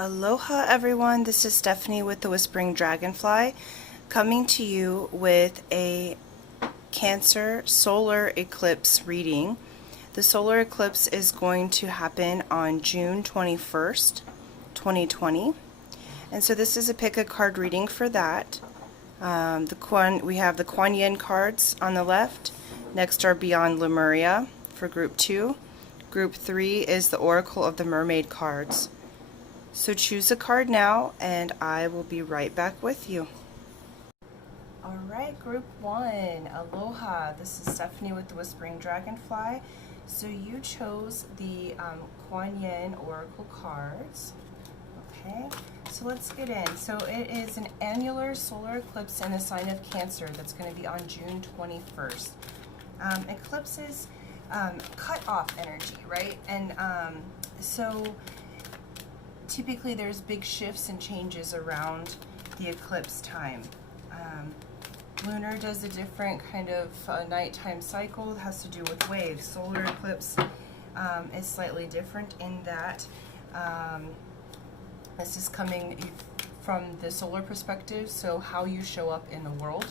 Aloha everyone, this is Stephanie with the Whispering Dragonfly coming to you with a Cancer solar eclipse reading. The solar eclipse is going to happen on June 21st, 2020. And so this is a pick a card reading for that. We have the Kuan Yin cards on the left. Next are Beyond Lemuria for group 2. Group 3 is the Oracle of the Mermaid cards. So choose a card now, and I will be right back with you. Alright, Group 1, Aloha. This is Stephanie with the Whispering Dragonfly. So you chose the Kuan Yin Oracle cards. Okay, so let's get in. So it is an annular solar eclipse in the sign of Cancer that's going to be on June 21st. Eclipses cut off energy, right? And so typically there's big shifts and changes around the eclipse time. Lunar does a different kind of nighttime cycle. It has to do with waves. Solar eclipse is slightly different in that this is coming from the solar perspective, so how you show up in the world.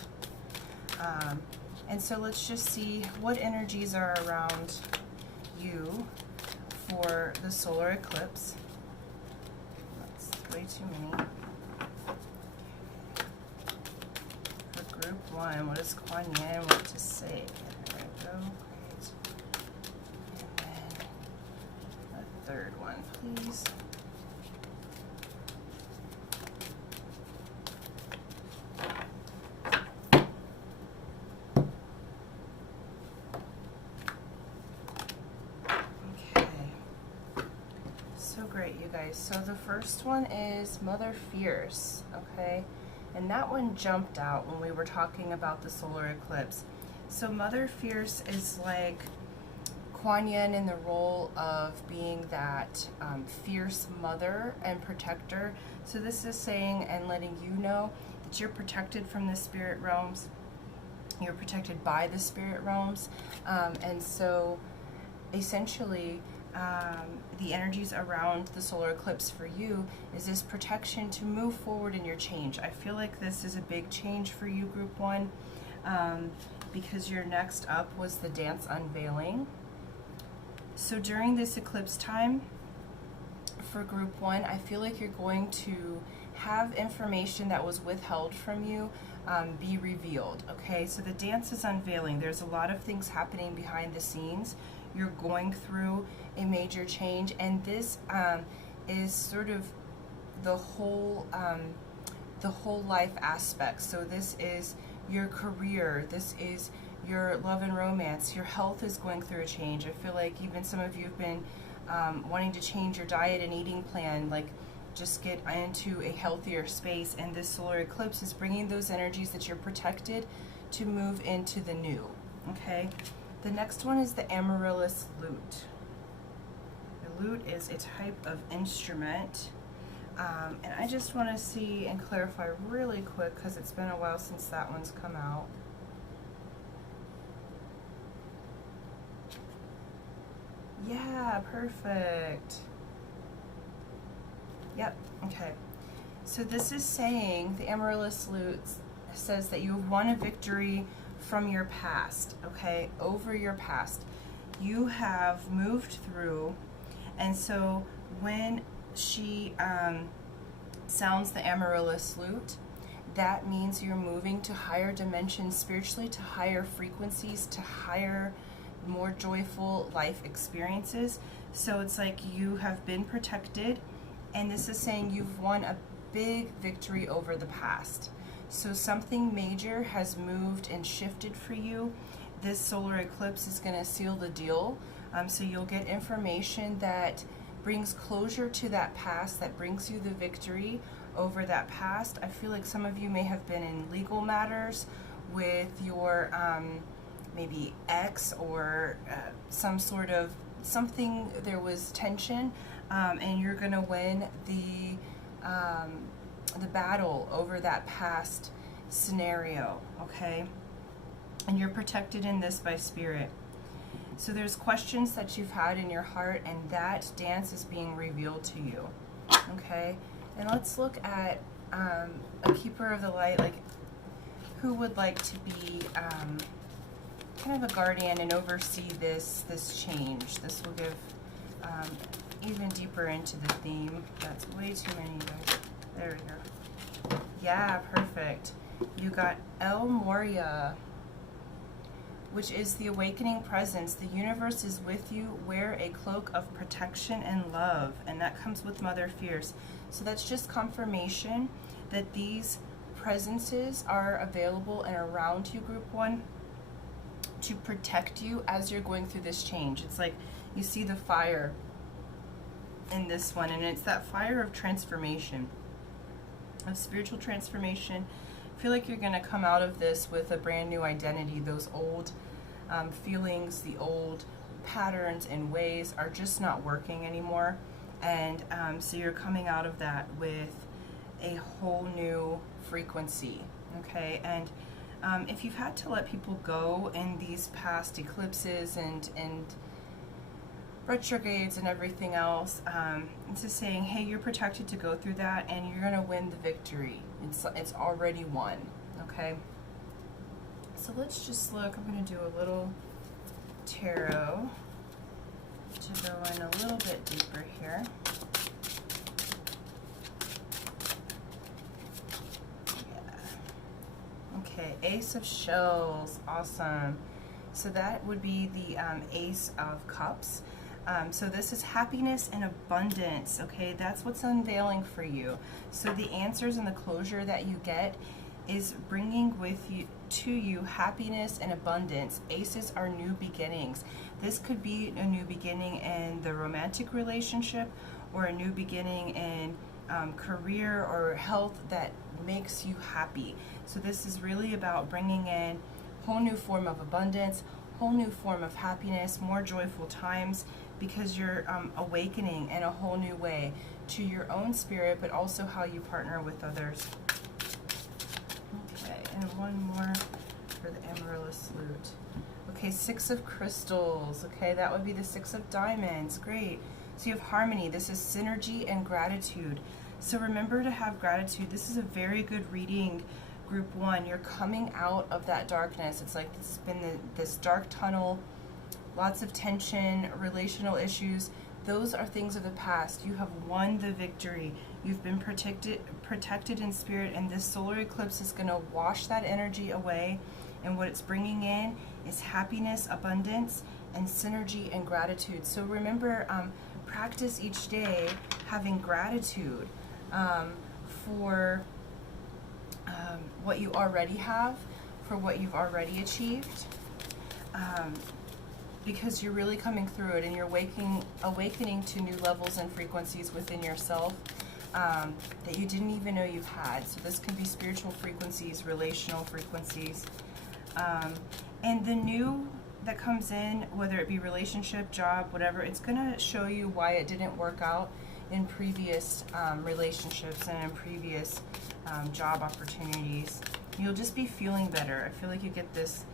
And so let's just see what energies are around you for the solar eclipse. Way too many. For group 1, what does Kuan Yin want to say? There we go. Great. And then a third one, please. You guys. So the first one is Mother Fierce, okay? And that one jumped out when we were talking about the solar eclipse. So Mother Fierce is like Kuan Yin in the role of being that fierce mother and protector. So this is saying and letting you know that you're protected from the spirit realms. You're protected by the spirit realms. And so essentially the energies around the solar eclipse for you is this protection to move forward in your change. I feel like this is a big change for you, Group 1, because your next up was the dance unveiling. So during this eclipse time for Group 1, I feel like you're going to have information that was withheld from you be revealed. Okay, so the dance is unveiling. There's a lot of things happening behind the scenes. You're going through a major change, and this is sort of the whole life aspect. So this is your career, this is your love and romance, your health is going through a change. I feel like even some of you have been wanting to change your diet and eating plan, like just get into a healthier space, and this solar eclipse is bringing those energies that you're protected to move into the new. Okay. The next one is the Amaryllis lute. The lute is a type of instrument. And I just want to see and clarify really quick because it's been a while since that one's come out. Yeah, perfect. Yep, okay. So this is saying, the Amaryllis lute says that you have won a victory from your past, okay, over your past. You have moved through, and so when she sounds the Amaryllis lute, that means you're moving to higher dimensions spiritually, to higher frequencies, to higher, more joyful life experiences. So it's like you have been protected, and this is saying you've won a big victory over the past. So something major has moved and shifted for you. This solar eclipse is going to seal the deal. So you'll get information that brings closure to that past, that brings you the victory over that past. I feel like some of you may have been in legal matters with your maybe ex or some sort of something, there was tension, and you're going to win the battle over that past scenario, okay? And you're protected in this by spirit. So there's questions that you've had in your heart, and that dance is being revealed to you. Okay, and let's look at a keeper of the light, like who would like to be kind of a guardian and oversee this change. This will give even deeper into the theme. That's way too many, guys. There we go. Yeah, perfect. You got Lemuria, which is the awakening presence. The universe is with you. Wear a cloak of protection and love. And that comes with Mother Fierce. So that's just confirmation that these presences are available and around you, Group 1, to protect you as you're going through this change. It's like you see the fire in this one, and it's that fire of transformation, of spiritual transformation. I feel like you're going to come out of this with a brand new identity. Those old feelings, the old patterns and ways are just not working anymore. And so you're coming out of that with a whole new frequency, okay? And if you've had to let people go in these past eclipses and retrogrades and everything else, it's just saying, hey, you're protected to go through that, and you're going to win the victory. It's already won, okay? So let's just look. I'm going to do a little tarot to go in a little bit deeper here. Okay, Ace of Shells, awesome. So that would be the Ace of Cups. So this is happiness and abundance, okay? That's what's unveiling for you. So the answers and the closure that you get is bringing with you to you happiness and abundance. Aces are new beginnings. This could be a new beginning in the romantic relationship, or a new beginning in career or health that makes you happy. So this is really about bringing in a whole new form of abundance, whole new form of happiness, more joyful times, because you're awakening in a whole new way to your own spirit, but also how you partner with others. Okay, and one more for the Amaryllis Lute. Okay, Six of Crystals. Okay, that would be the Six of Diamonds. Great. So you have harmony. This is synergy and gratitude. So remember to have gratitude. This is a very good reading, Group 1. You're coming out of that darkness. It's like it's been this dark tunnel, lots of tension, relational issues. Those are things of the past. You have won the victory. You've been protected in spirit, and this solar eclipse is going to wash that energy away. And what it's bringing in is happiness, abundance, and synergy and gratitude. So remember, practice each day having gratitude for what you already have, for what you've already achieved, because you're really coming through it, and you're awakening to new levels and frequencies within yourself that you didn't even know you've had. So this can be spiritual frequencies, relational frequencies, and the new that comes in, whether it be relationship, job, whatever, it's going to show you why it didn't work out in previous relationships and in previous job opportunities. You'll just be feeling better. I feel like you get this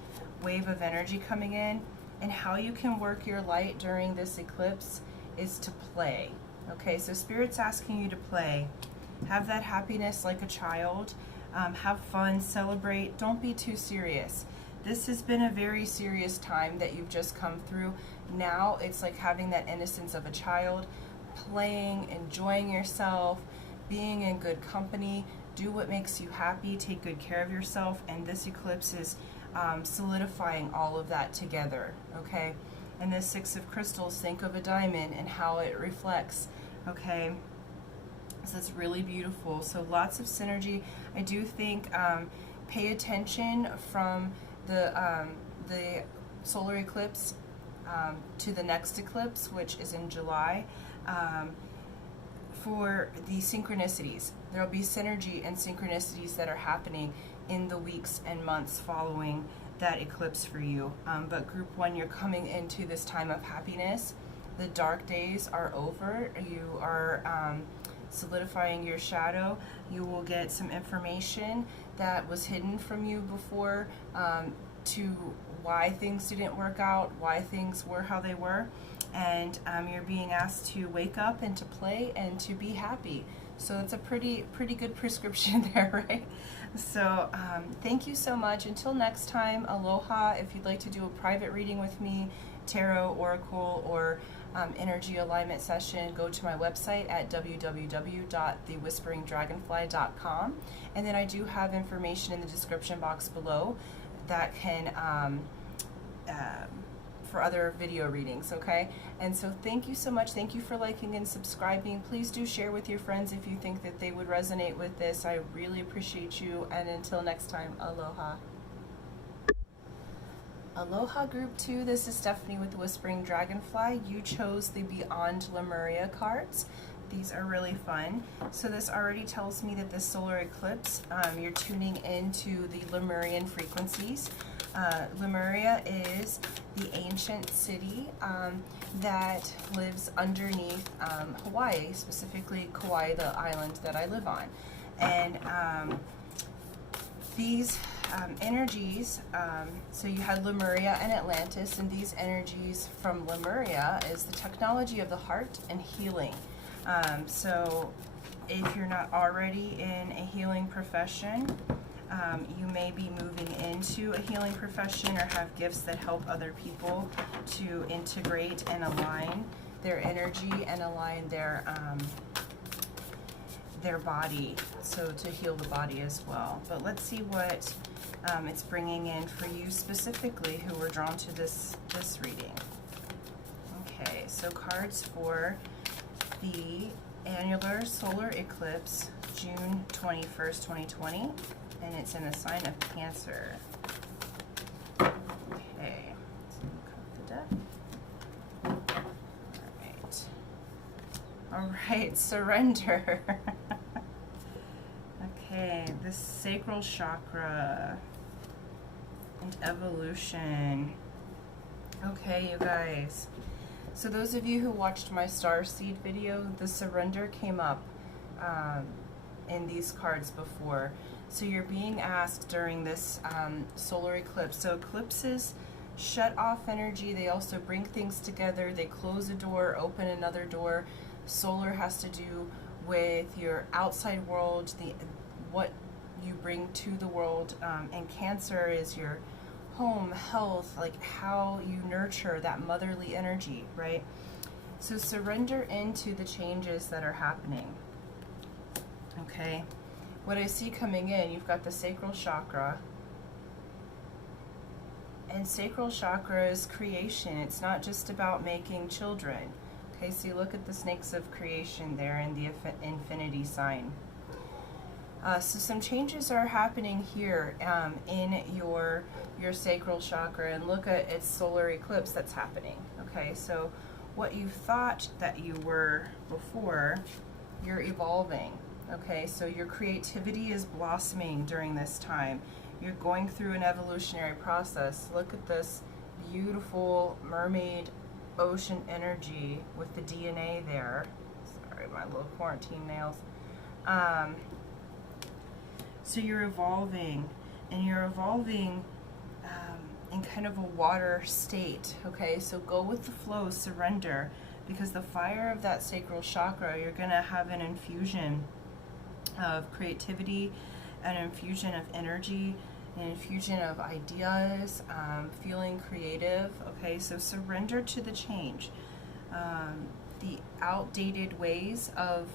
wave of energy coming in, and how you can work your light during this eclipse is to play. Okay, so Spirit's asking you to play. Have that happiness like a child. Have fun, celebrate. Don't be too serious. This has been a very serious time that you've just come through. Now it's like having that innocence of a child, playing, enjoying yourself, being in good company. Do what makes you happy, take good care of yourself, and this eclipse is solidifying all of that together, okay? And this Six of Crystals, think of a diamond and how it reflects, okay? So it's really beautiful. So lots of synergy. I do think pay attention from the solar eclipse to the next eclipse, which is in July, for the synchronicities. There will be synergy and synchronicities that are happening in the weeks and months following that eclipse for you. But Group 1, you're coming into this time of happiness. The dark days are over. You are solidifying your shadow. You will get some information that was hidden from you before, to why things didn't work out, why things were how they were. and you're being asked to wake up and to play and to be happy. So it's a pretty good prescription there, right? So thank you so much. Until next time, aloha. If you'd like to do a private reading with me, tarot, oracle, or energy alignment session, go to my website at www.thewhisperingdragonfly.com. And then I do have information in the description box below that can for other video readings, okay? And so thank you so much. Thank you for liking and subscribing. Please do share with your friends if you think that they would resonate with this. I really appreciate you. And until next time, aloha. Aloha Group 2, this is Stephanie with the Whispering Dragonfly. You chose the Beyond Lemuria cards. These are really fun. So this already tells me that this solar eclipse, you're tuning into the Lemurian frequencies. Lemuria is the ancient city that lives underneath Hawaii, specifically Kauai, the island that I live on. And these energies, so you had Lemuria and Atlantis, and these energies from Lemuria is the technology of the heart and healing. So if you're not already in a healing profession, you may be moving into a healing profession or have gifts that help other people to integrate and align their energy and align their body, so to heal the body as well. But let's see what it's bringing in for you specifically who were drawn to this reading. Okay, so cards for the annular solar eclipse, June 21st, 2020, and it's in the sign of Cancer. Okay, so cut the deck. All right, surrender. Okay, the sacral chakra and evolution. Okay, you guys. So those of you who watched my starseed video, the surrender came up in these cards before. So you're being asked during this solar eclipse. So eclipses shut off energy. They also bring things together. They close a door, open another door. Solar has to do with your outside world, what you bring to the world, and Cancer is your home, health, like how you nurture that motherly energy, right? So surrender into the changes that are happening. Okay, what I see coming in, you've got the sacral chakra, and sacral chakra is creation. It's not just about making children. Okay, so you look at the snakes of creation there in the infinity sign. So some changes are happening here in your sacral chakra, and look at its solar eclipse that's happening. Okay, so what you thought that you were before, you're evolving. Okay, so your creativity is blossoming during this time. You're going through an evolutionary process. Look at this beautiful mermaid ocean energy with the DNA there. Sorry, my little quarantine nails. So you're evolving, and you're evolving in kind of a water state, okay? So go with the flow, surrender, because the fire of that sacral chakra, you're gonna have an infusion of creativity, an infusion of energy, an infusion of ideas, feeling creative, okay? So surrender to the change. The outdated ways of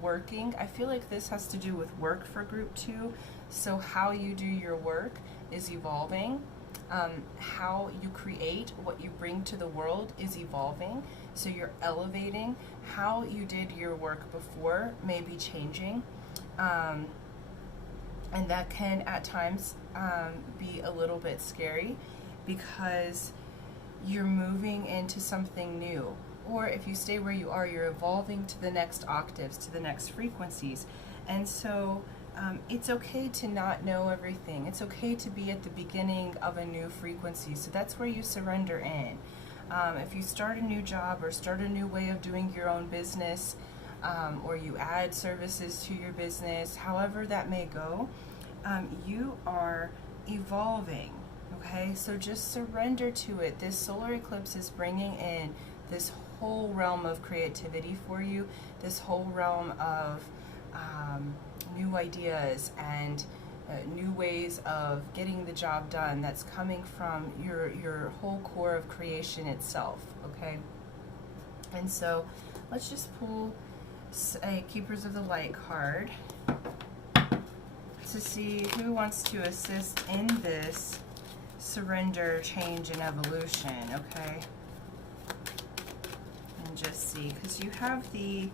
working, I feel like this has to do with work for group 2. So how you do your work is evolving. How you create, what you bring to the world is evolving. So you're elevating. How you did your work before may be changing. And that can at times be a little bit scary because you're moving into something new. Or if you stay where you are, you're evolving to the next octaves, to the next frequencies. And so it's okay to not know everything. It's okay to be at the beginning of a new frequency. So that's where you surrender in. If you start a new job or start a new way of doing your own business, or you add services to your business, however that may go, you are evolving. Okay, so just surrender to it. This solar eclipse is bringing in this whole realm of creativity for you, this whole realm of new ideas and new ways of getting the job done that's coming from your whole core of creation itself, okay? And so let's just pull a Keepers of the Light card to see who wants to assist in this surrender, change, and evolution, okay? And just see, because you have the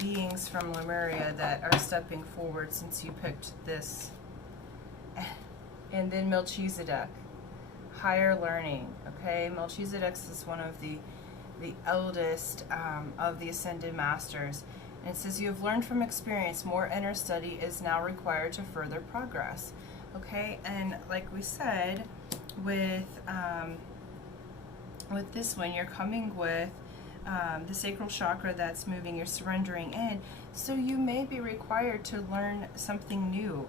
beings from Lemuria that are stepping forward since you picked this. And then Melchizedek, higher learning, okay? Melchizedek is one of the eldest of the Ascended Masters. And it says, you have learned from experience, more inner study is now required to further progress. Okay, and like we said, with this one, you're coming with the sacral chakra that's moving, you're surrendering in. So you may be required to learn something new.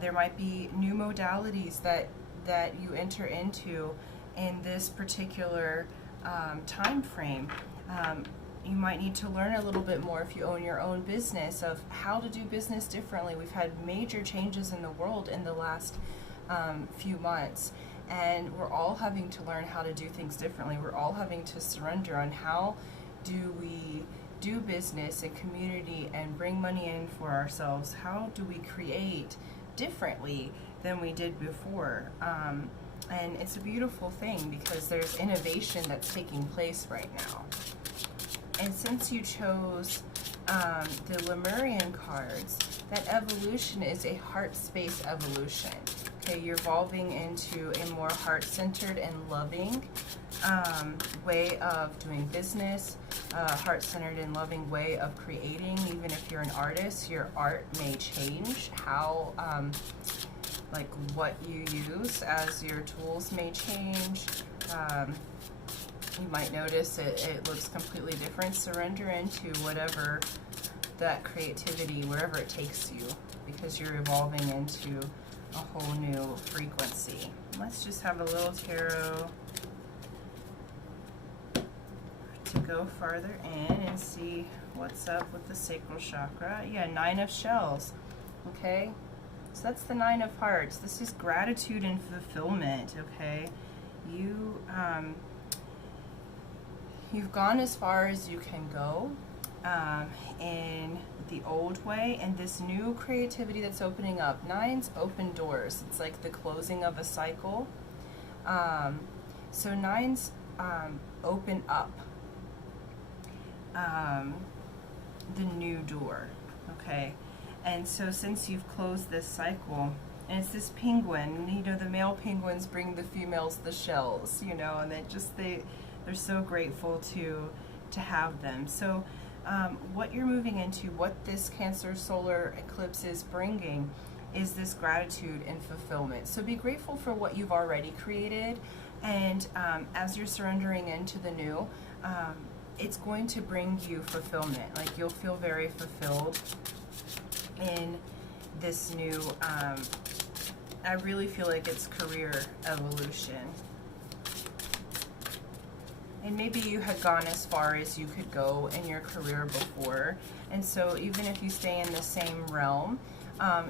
There might be new modalities that you enter into in this particular time frame. You might need to learn a little bit more if you own your own business of how to do business differently. We've had major changes in the world in the last few months, and we're all having to learn how to do things differently. We're all having to surrender on how do we do business and community and bring money in for ourselves. How do we create differently than we did before? And it's a beautiful thing because there's innovation that's taking place right now. And since you chose the Lemurian cards, that evolution is a heart space evolution. Okay, you're evolving into a more heart-centered and loving way of doing business, heart-centered and loving way of creating. Even if you're an artist, your art may change. How, like what you use as your tools may change. You might notice it looks completely different. Surrender into whatever that creativity, wherever it takes you, because you're evolving into a whole new frequency. Let's just have a little tarot to go farther in and see what's up with the sacral chakra. Yeah, 9 of shells. Okay, so that's the 9 of hearts. This is gratitude and fulfillment. Okay, you've gone as far as you can go in the old way, and this new creativity that's opening up. 9s open doors. It's like the closing of a cycle. So 9s open up the new door. Okay, and so since you've closed this cycle, and it's this penguin, you know, the male penguins bring the females the shells, you know, and they're so grateful to have them. So what you're moving into, what this Cancer solar eclipse is bringing, is this gratitude and fulfillment. So be grateful for what you've already created, and as you're surrendering into the new, it's going to bring you fulfillment. Like, you'll feel very fulfilled in this new, I really feel like it's career evolution. And maybe you had gone as far as you could go in your career before, and so even if you stay in the same realm,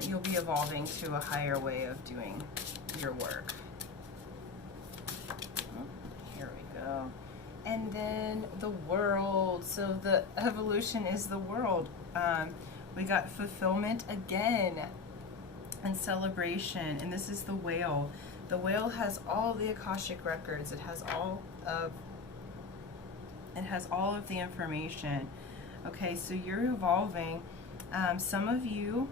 you'll be evolving to a higher way of doing your work. Here we go. And then the world. So the evolution is the world. We got fulfillment again and celebration, and this is the whale. The whale has all the Akashic records. It has all of the information. Okay, so you're evolving. Some of you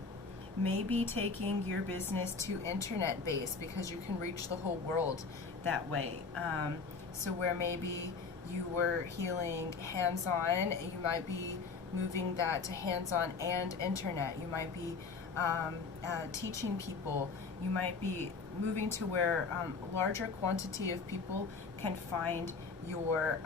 may be taking your business to internet based because you can reach the whole world that way. So where maybe you were healing hands-on, you might be moving that to hands-on and internet. You might be teaching people. You might be moving to where larger quantity of people can find your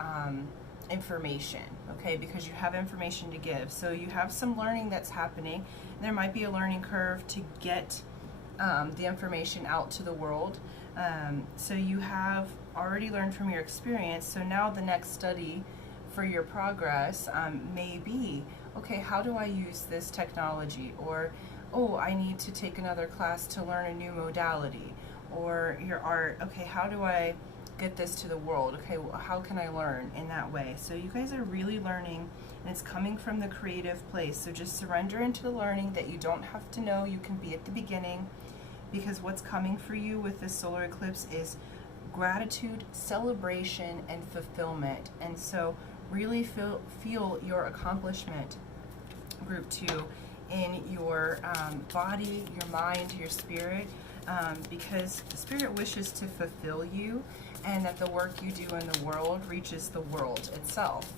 information, okay, because you have information to give. So you have some learning that's happening. There might be a learning curve to get the information out to the world. So you have already learned from your experience, so now the next study for your progress may be, okay, how do I use this technology? Or, oh, I need to take another class to learn a new modality. Or your art, okay, how do I get this to the world? Okay, well, how can I learn in that way? So you guys are really learning, and it's coming from the creative place. So just surrender into the learning that you don't have to know. You can be at the beginning, because what's coming for you with this solar eclipse is gratitude, celebration, and fulfillment. And so really feel your accomplishment, group 2, in your body, your mind, your spirit, because Spirit wishes to fulfill you, and that the work you do in the world reaches the world itself.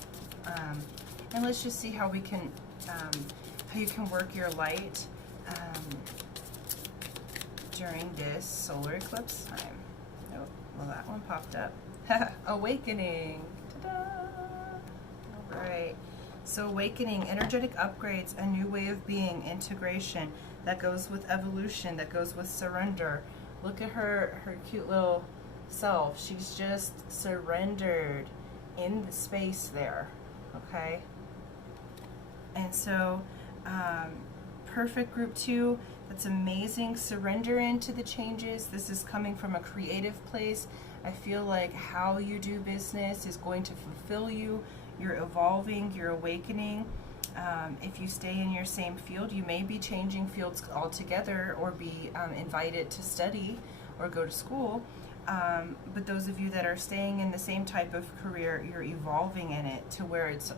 And let's just see how we can, how you can work your light during this solar eclipse time. Nope, well that one popped up. Awakening. Ta-da! Alright, so awakening, energetic upgrades, a new way of being, integration. That goes with evolution, that goes with surrender. Look at her cute little self. She's just surrendered in the space there, okay? And so, perfect group 2. That's amazing. Surrender into the changes. This is coming from a creative place. I feel like how you do business is going to fulfill you. You're evolving, you're awakening. If you stay in your same field, you may be changing fields altogether, or be invited to study or go to school. But those of you that are staying in the same type of career, you're evolving in it to where it's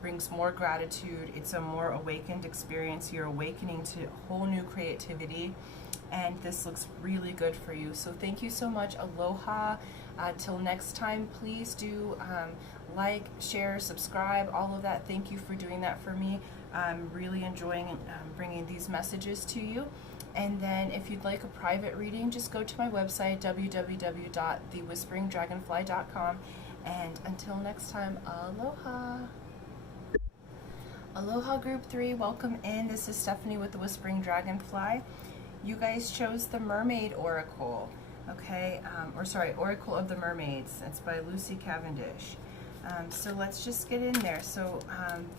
brings more gratitude. It's a more awakened experience. You're awakening to whole new creativity, and this looks really good for you. So thank you so much. Aloha. Till next time, please do like, share, subscribe, all of that. Thank you for doing that for me. I'm really enjoying bringing these messages to you. And then if you'd like a private reading, just go to my website, www.thewhisperingdragonfly.com. And until next time, aloha. Aloha group 3, welcome in. This is Stephanie with the Whispering Dragonfly. You guys chose the Mermaid Oracle, okay? Oracle of the Mermaids. It's by Lucy Cavendish. So let's just get in there. So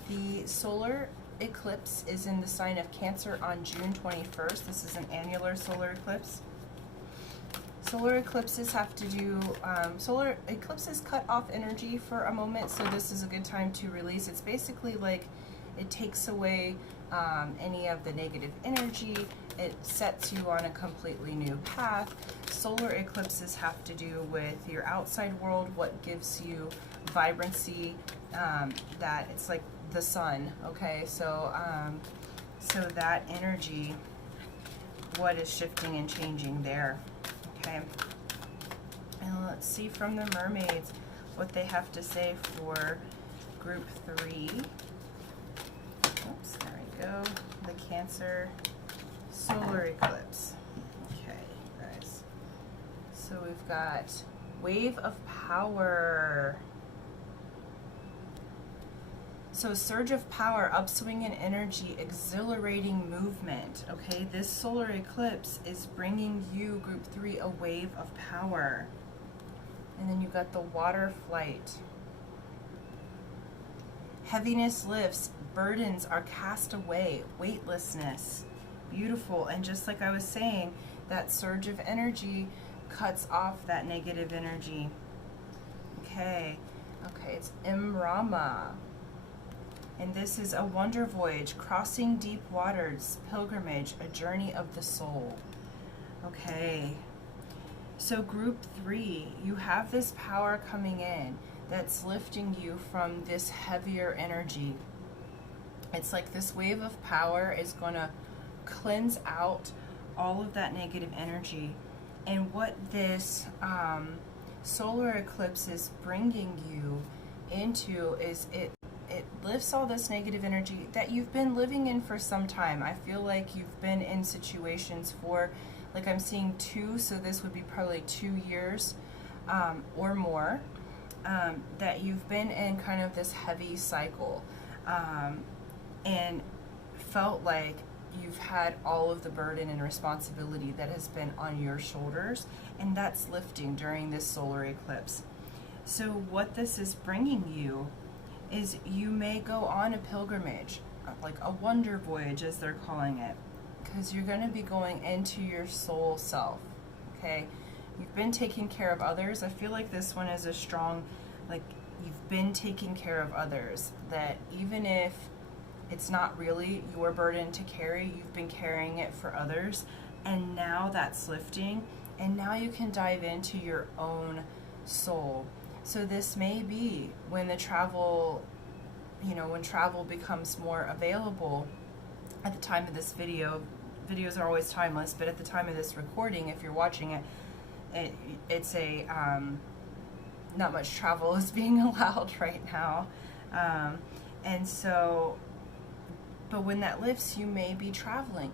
the solar eclipse is in the sign of Cancer on June 21st. This is an annular solar eclipse. Solar eclipses have to do, solar eclipses cut off energy for a moment, so this is a good time to release. It's basically like it takes away any of the negative energy. It sets you on a completely new path. Solar eclipses have to do with your outside world, what gives you vibrancy, that it's like the sun, okay? So, so that energy, what is shifting and changing there, okay? And let's see from the mermaids what they have to say for group 3. Oops, there we go. The Cancer solar eclipse. Okay, guys. So we've got wave of power. So surge of power, upswing in energy, exhilarating movement. Okay, this solar eclipse is bringing you, group 3, a wave of power. And then you've got the water flight. Heaviness lifts, burdens are cast away, weightlessness. Beautiful. And just like I was saying, that surge of energy cuts off that negative energy. Okay, it's Imrama. And this is a wonder voyage, crossing deep waters, pilgrimage, a journey of the soul. Okay, so group 3, you have this power coming in that's lifting you from this heavier energy. It's like this wave of power is going to cleanse out all of that negative energy. And what this solar eclipse is bringing you into is it lifts all this negative energy that you've been living in for some time. I feel like you've been in situations for, like I'm seeing 2, so this would be probably 2 years or more, that you've been in kind of this heavy cycle, and felt like you've had all of the burden and responsibility that has been on your shoulders, and that's lifting during this solar eclipse. So what this is bringing you is you may go on a pilgrimage, like a wonder voyage as they're calling it, because you're going to be going into your soul self, okay? You've been taking care of others. I feel like this one is a strong, like, you've been taking care of others, that even if it's not really your burden to carry, you've been carrying it for others, and now that's lifting, and now you can dive into your own soul. So this may be when the travel, you know, when travel becomes more available. At the time of this video, videos are always timeless, but at the time of this recording, if you're watching it, it's a, not much travel is being allowed right now. And so, but when that lifts, you may be traveling.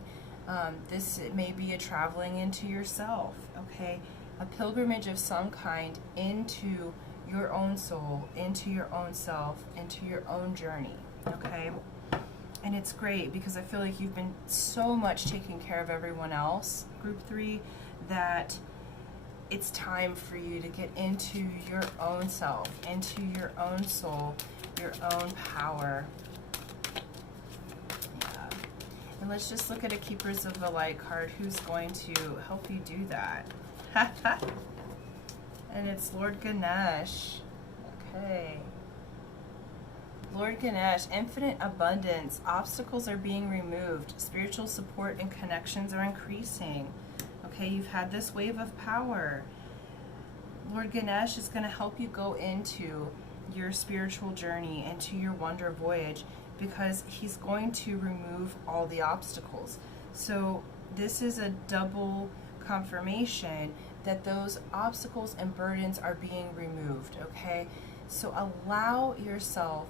It may be a traveling into yourself, okay? A pilgrimage of some kind into your own soul, into your own self, into your own journey, okay? And it's great because I feel like you've been so much taking care of everyone else, group 3, that it's time for you to get into your own self, into your own soul, your own power. Yeah. And let's just look at a Keepers of the Light card. Who's going to help you do that? And it's Lord Ganesh. Okay. Lord Ganesh, infinite abundance. Obstacles are being removed. Spiritual support and connections are increasing. Okay, you've had this wave of power. Lord Ganesh is going to help you go into your spiritual journey, into your wonder voyage, because he's going to remove all the obstacles. So this is a double confirmation that those obstacles and burdens are being removed, okay? So allow yourself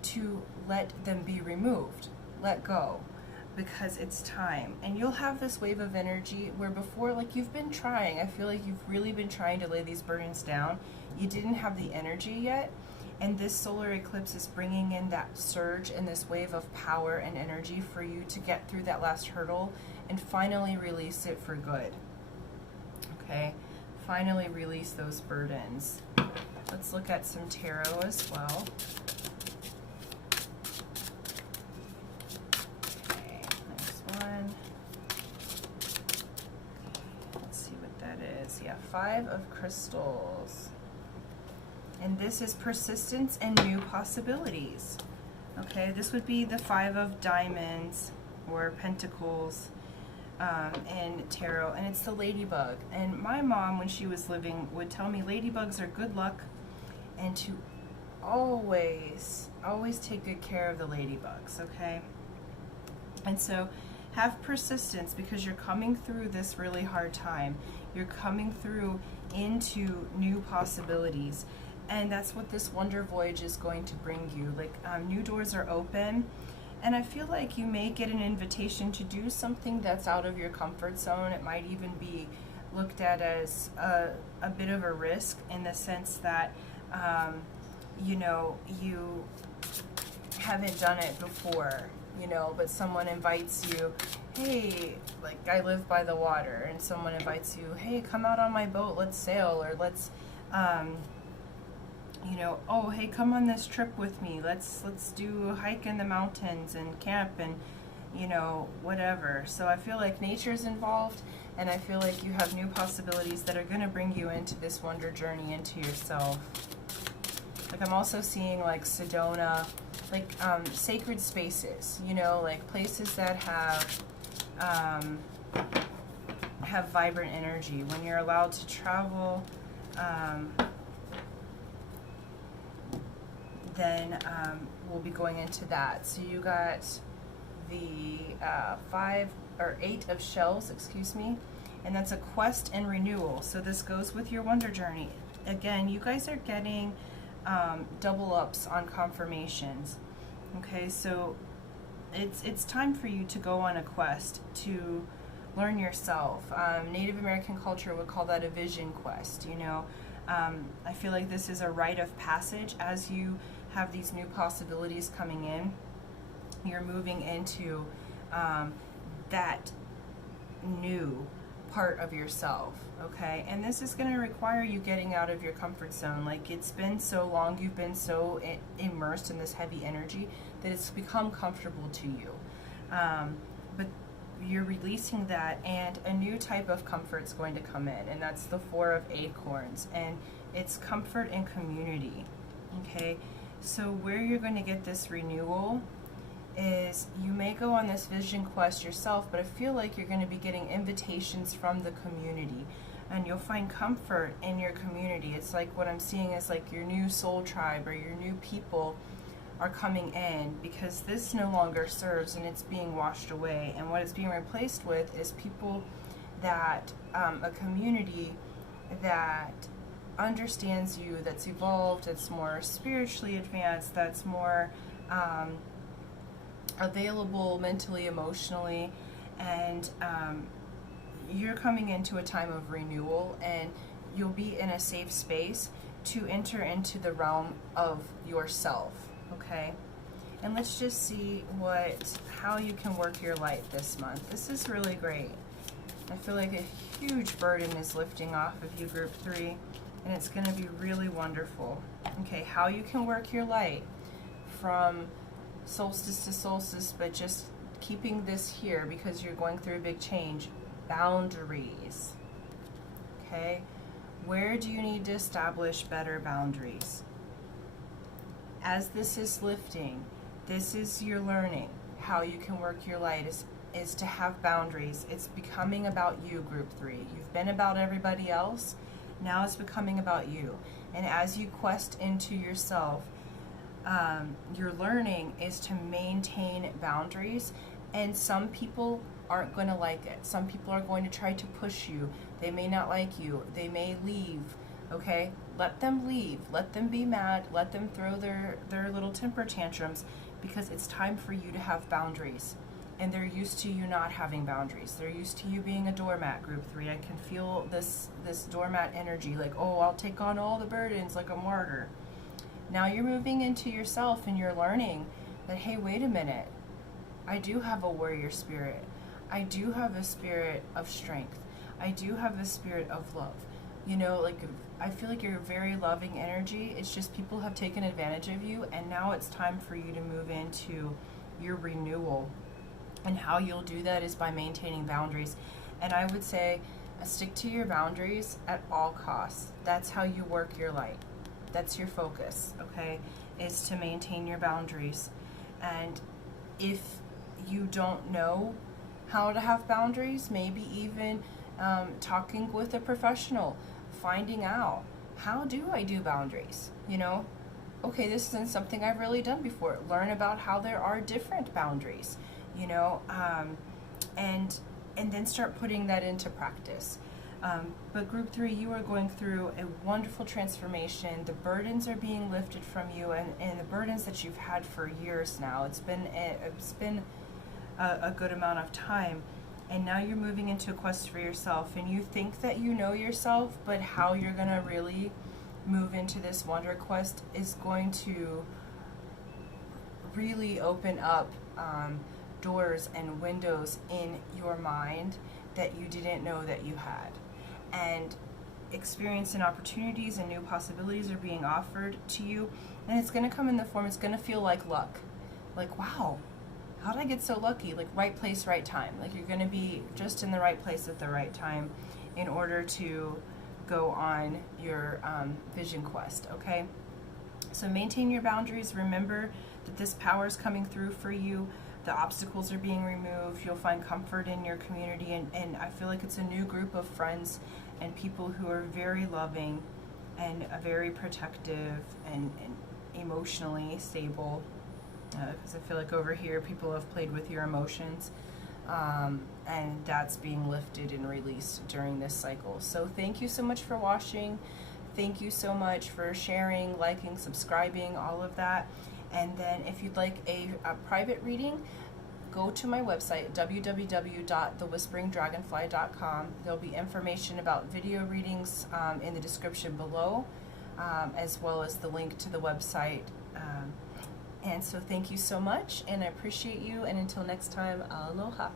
to let them be removed. Let go, because it's time. And you'll have this wave of energy where before, like, you've been trying. I feel like you've really been trying to lay these burdens down. You didn't have the energy yet. And this solar eclipse is bringing in that surge and this wave of power and energy for you to get through that last hurdle and finally release it for good. Okay? Finally release those burdens. Let's look at some tarot as well. Okay, next one. Let's see what that is. Yeah, 5 of crystals. And this is persistence and new possibilities. Okay, this would be the 5 of diamonds or pentacles in tarot, and it's the ladybug. And my mom, when she was living, would tell me ladybugs are good luck, and to always take good care of the ladybugs, okay? And so have persistence, because you're coming through this really hard time. You're coming through into new possibilities. And that's what this wonder voyage is going to bring you. Like, new doors are open. And I feel like you may get an invitation to do something that's out of your comfort zone. It might even be looked at as a bit of a risk, in the sense that, you know, you haven't done it before, you know, but someone invites you, hey, like, I live by the water, and someone invites you, hey, come out on my boat, let's sail, or let's, you know, oh, hey, come on this trip with me. Let's do a hike in the mountains and camp and, you know, whatever. So I feel like nature's involved, and I feel like you have new possibilities that are going to bring you into this wonder journey into yourself. Like, I'm also seeing, like, Sedona, like, sacred spaces, you know, like places that have vibrant energy. When you're allowed to travel, then we'll be going into that. So you got the 8 of shells, excuse me, and that's a quest and renewal. So this goes with your wonder journey. Again, you guys are getting double ups on confirmations. Okay, so it's time for you to go on a quest to learn yourself. Native American culture would call that a vision quest, you know. I feel like this is a rite of passage. As you have these new possibilities coming in, you're moving into that new part of yourself, okay? And this is going to require you getting out of your comfort zone. Like, it's been so long, you've been so immersed in this heavy energy that it's become comfortable to you. But you're releasing that, and a new type of comfort's going to come in, and that's the Four of Acorns, and it's comfort and community, okay? So where you're going to get this renewal is you may go on this vision quest yourself, but I feel like you're going to be getting invitations from the community, and you'll find comfort in your community. It's like what I'm seeing is like your new soul tribe or your new people are coming in, because this no longer serves and it's being washed away, and what it's being replaced with is people that a community that understands you, that's evolved, that's more spiritually advanced, that's more available mentally, emotionally, and you're coming into a time of renewal, and you'll be in a safe space to enter into the realm of yourself, okay? And let's just see how you can work your light this month. This is really great. I feel like a huge burden is lifting off of you, Group 3, and it's going to be really wonderful. Okay, how you can work your light from solstice to solstice, but just keeping this here because you're going through a big change. Boundaries. Okay, where do you need to establish better boundaries? As this is lifting, this is your learning. How you can work your light is to have boundaries. It's becoming about you, Group 3. You've been about everybody else. Now it's becoming about you. And as you quest into yourself, your learning is to maintain boundaries, and some people aren't going to like it. Some people are going to try to push you. They may not like you. They may leave, okay? Let them leave. Let them be mad. Let them throw their little temper tantrums, because it's time for you to have boundaries. And they're used to you not having boundaries. They're used to you being a doormat, Group 3. I can feel this doormat energy, like, oh, I'll take on all the burdens like a martyr. Now you're moving into yourself, and you're learning that, hey, wait a minute. I do have a warrior spirit. I do have a spirit of strength. I do have a spirit of love. You know, like, I feel like you're a very loving energy. It's just people have taken advantage of you, and now it's time for you to move into your renewal. And how you'll do that is by maintaining boundaries. And I would say stick to your boundaries at all costs. That's how you work your light. That's your focus, okay, is to maintain your boundaries. And if you don't know how to have boundaries, maybe even talking with a professional, finding out, how do I do boundaries? You know, okay, this isn't something I've really done before. Learn about how there are different boundaries, you know, and then start putting that into practice. But Group 3, you are going through a wonderful transformation. The burdens are being lifted from you, and the burdens that you've had for years now. It's been a good amount of time, and now you're moving into a quest for yourself, and you think that you know yourself, but how you're going to really move into this wonder quest is going to really open up doors and windows in your mind that you didn't know that you had. And experience and opportunities and new possibilities are being offered to you, and it's going to come in the form, it's going to feel like luck. Like, wow, how did I get so lucky? Like, right place, right time. Like, you're going to be just in the right place at the right time in order to go on your vision quest, okay? So maintain your boundaries. Remember that this power is coming through for you. The obstacles are being removed. You'll find comfort in your community, and I feel like it's a new group of friends and people who are very loving and very protective and emotionally stable, because I feel like over here people have played with your emotions, and that's being lifted and released during this cycle. So thank you so much for watching. Thank you so much for sharing, liking, subscribing, all of that. And then if you'd like a private reading, go to my website, www.thewhisperingdragonfly.com. There'll be information about video readings in the description below, as well as the link to the website. And so thank you so much, and I appreciate you. And until next time, aloha.